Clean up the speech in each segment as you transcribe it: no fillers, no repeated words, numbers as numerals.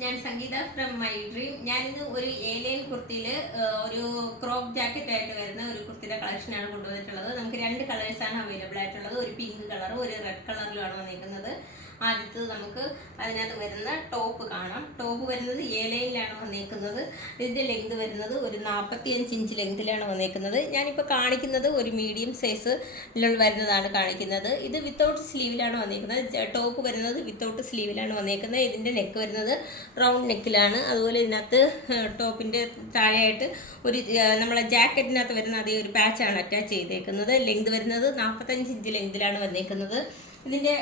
ഞാൻ സംഗീത from my dream. ഞാനിന്ന് ഒരു ഏലിയൻ കുർത്തിയിൽ ഒരു ക്രോപ്പ് ജാക്കറ്റ് ആയിട്ട് വരുന്ന ഒരു കുർത്തിയുടെ കളക്ഷനാണ് കൊണ്ടുവന്നിട്ടുള്ളത്. നമുക്ക് രണ്ട് കളേഴ്സാണ് അവൈലബിൾ ആയിട്ടുള്ളത്. ഒരു പിങ്ക് കളറും ഒരു റെഡ് കളറിലുമാണ് വന്നിരിക്കുന്നത്. ആദ്യത്തത് നമുക്ക് അതിനകത്ത് വരുന്ന ടോപ്പ് കാണാം. ടോപ്പ് വരുന്നത് ഏലയിലാണ് വന്നിരിക്കുന്നത്. ഇതിൻ്റെ ലെങ്ത് വരുന്നത് ഒരു 45 ഇഞ്ച് ലെങ്തിലാണ് വന്നിരിക്കുന്നത്. ഞാനിപ്പോൾ കാണിക്കുന്നത് ഒരു മീഡിയം സൈസിലുള്ള വരുന്നതാണ് കാണിക്കുന്നത്. ഇത് വിത്തൗട്ട് സ്ലീവിലാണ് വന്നിരിക്കുന്നത്. ടോപ്പ് വരുന്നത് വിത്തൗട്ട് സ്ലീവിലാണ് വന്നിരിക്കുന്നത്. ഇതിൻ്റെ നെക്ക് വരുന്നത് റൗണ്ട് നെക്കിലാണ്. അതുപോലെ ഇതിനകത്ത് ടോപ്പിൻ്റെ താഴെയായിട്ട് ഒരു നമ്മളെ ജാക്കറ്റിനകത്ത് വരുന്ന അതേ ഒരു പാച്ചാണ് അറ്റാച്ച് ചെയ്തേക്കുന്നത്. ലെങ്ത് വരുന്നത് 45 ഇഞ്ച് ലെങ്തിലാണ് വന്നിരിക്കുന്നത്. ഇതിൻ്റെ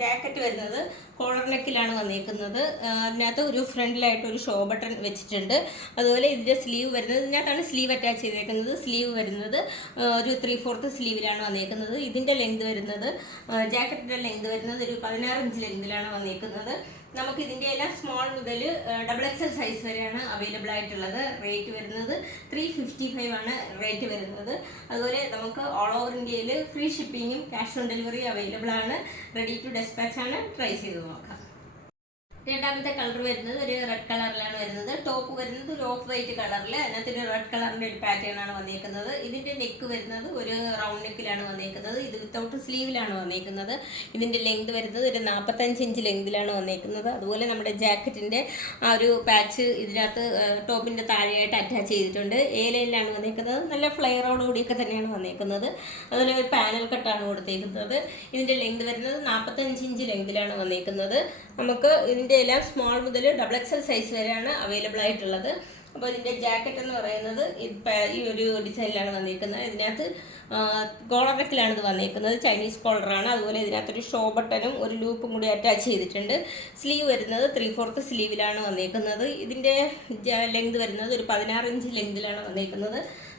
ജാക്കറ്റ് വരുന്നത് കോളർ നെക്കിലാണ് വന്നിരിക്കുന്നത്. അതിനകത്ത് ഒരു ഫ്രണ്ടിലായിട്ട് ഒരു ഷോ ബട്ടൺ വെച്ചിട്ടുണ്ട്. അതുപോലെ ഇതിൻ്റെ സ്ലീവ് വരുന്നത് ഇതിനകത്താണ് സ്ലീവ് അറ്റാച്ച് ചെയ്തേക്കുന്നത്. സ്ലീവ് വരുന്നത് ഒരു 3/4 സ്ലീവിലാണ് വന്നിരിക്കുന്നത്. ഇതിൻ്റെ ലെങ്ത് വരുന്നത് ജാക്കറ്റിൻ്റെ ലെങ്ത് വരുന്നത് ഒരു 16 ഇഞ്ച് ലെങ്തിലാണ് വന്നിരിക്കുന്നത്. നമുക്ക് ഇതിൻ്റെ എല്ലാം സ്മോൾ മുതൽ XXL സൈസ് വരെയാണ് അവൈലബിൾ ആയിട്ടുള്ളത്. റേറ്റ് വരുന്നത് 355 ആണ് റേറ്റ് വരുന്നത്. അതുപോലെ നമുക്ക് ഓൾ ഓവർ ഇന്ത്യയിൽ ഫ്രീ ഷിപ്പിങ്ങും ക്യാഷ് ഓൺ ഡെലിവറി അവൈലബിൾ ആണ്. റെഡി ടു ഡെസ്പാച്ച് ആണ്. ട്രൈ ചെയ്ത് നോക്കാം. രണ്ടാമത്തെ കളർ വരുന്നത് ഒരു റെഡ് കളറിലാണ് വരുന്നത്. ടോപ്പ് വരുന്നത് ഒരു ഓഫ് വൈറ്റ് കളറിൽ, അതിനകത്ത് ഒരു റെഡ് കളറിൻ്റെ ഒരു പാറ്റേൺ ആണ് വന്നിരിക്കുന്നത്. ഇതിൻ്റെ നെക്ക് വരുന്നത് ഒരു റൗണ്ട് നെക്കിലാണ് വന്നിരിക്കുന്നത്. ഇത് വിത്തൗട്ട് സ്ലീവിലാണ് വന്നിരിക്കുന്നത്. ഇതിൻ്റെ ലെങ്ത് വരുന്നത് ഒരു 45 ഇഞ്ച് ലെങ്തിലാണ് വന്നിരിക്കുന്നത്. അതുപോലെ നമ്മുടെ ജാക്കറ്റിൻ്റെ ആ ഒരു പാച്ച് ഇതിനകത്ത് ടോപ്പിൻ്റെ താഴെയായിട്ട് അറ്റാച്ച് ചെയ്തിട്ടുണ്ട്. ഏലയിലാണ് വന്നിരിക്കുന്നത്. നല്ല ഫ്ലെയറോടുകൂടിയൊക്കെ തന്നെയാണ് വന്നിരിക്കുന്നത്. അതുപോലെ ഒരു പാനൽ കട്ടാണ് കൊടുത്തിരിക്കുന്നത്. ഇതിൻ്റെ ലെങ്ത് വരുന്നത് 45 ഇഞ്ച് ലെങ്തിലാണ് വന്നിരിക്കുന്നത്. നമുക്ക് ഇതിൻ്റെ എല്ലാം സ്മോൾ മുതൽ XXL സൈസ് വരെയാണ് അവൈലബിൾ ആയിട്ടുള്ളത്. അപ്പോൾ ഇതിൻ്റെ ജാക്കറ്റ് എന്ന് പറയുന്നത് ഈ ഒരു ഡിസൈനിലാണ് വന്നിരിക്കുന്നത്. ഇതിനകത്ത് കോളർ നെക്കിലാണ് ഇത് വന്നിരിക്കുന്നത്. ചൈനീസ് കോളറാണ്. അതുപോലെ ഇതിനകത്തൊരു ഷോ ബട്ടണും ഒരു ലൂപ്പും കൂടി അറ്റാച്ച് ചെയ്തിട്ടുണ്ട്. സ്ലീവ് വരുന്നത് 3/4 സ്ലീവിലാണ് വന്നിരിക്കുന്നത്. ഇതിൻ്റെ ലെങ്ത് വരുന്നത് ഒരു 16 ഇഞ്ച് ലെങ്തിലാണ് വന്നിരിക്കുന്നത്.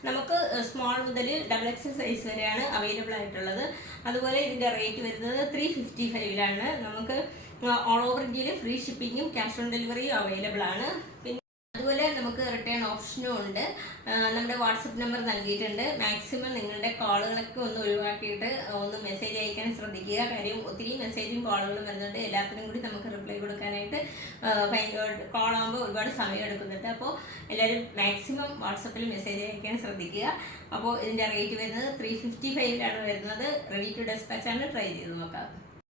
നമുക്ക് സ്മോൾ മുതൽ XXL സൈസ് വരെയാണ് അവൈലബിൾ ആയിട്ടുള്ളത്. അതുപോലെ ഇതിൻ്റെ റേറ്റ് വരുന്നത് 355 നമുക്ക് ഓൾ ഓവർ ഇന്ത്യയിൽ ഫ്രീ ഷിപ്പിങ്ങും ക്യാഷ് ഓൺ ഡെലിവറിയും അവൈലബിൾ ആണ്. പിന്നെ അതുപോലെ നമുക്ക് റിട്ടേൺ ഓപ്ഷനും ഉണ്ട്. നമ്മുടെ വാട്സപ്പ് നമ്പർ നൽകിയിട്ടുണ്ട്. മാക്സിമം നിങ്ങളുടെ കോളുകളൊക്കെ ഒന്ന് ഒഴിവാക്കിയിട്ട് ഒന്ന് മെസ്സേജ് അയക്കാൻ ശ്രദ്ധിക്കുക. കാര്യം ഒത്തിരി മെസ്സേജും കോളുകളും വരുന്നുണ്ട്. എല്ലാത്തിനും കൂടി നമുക്ക് റിപ്ലൈ കൊടുക്കാനായിട്ട് കോളാകുമ്പോൾ ഒരുപാട് സമയം എടുക്കുന്നുണ്ട്. അപ്പോൾ എല്ലാവരും മാക്സിമം വാട്സപ്പിൽ മെസ്സേജ് അയക്കാൻ ശ്രദ്ധിക്കുക. അപ്പോൾ ഇതിൻ്റെ റേറ്റ് വരുന്നത് 355 വരുന്നത്. റെഡി ടു ഡെസ്പാച്ച് ആണ്. ട്രൈ ചെയ്ത് നോക്കാം.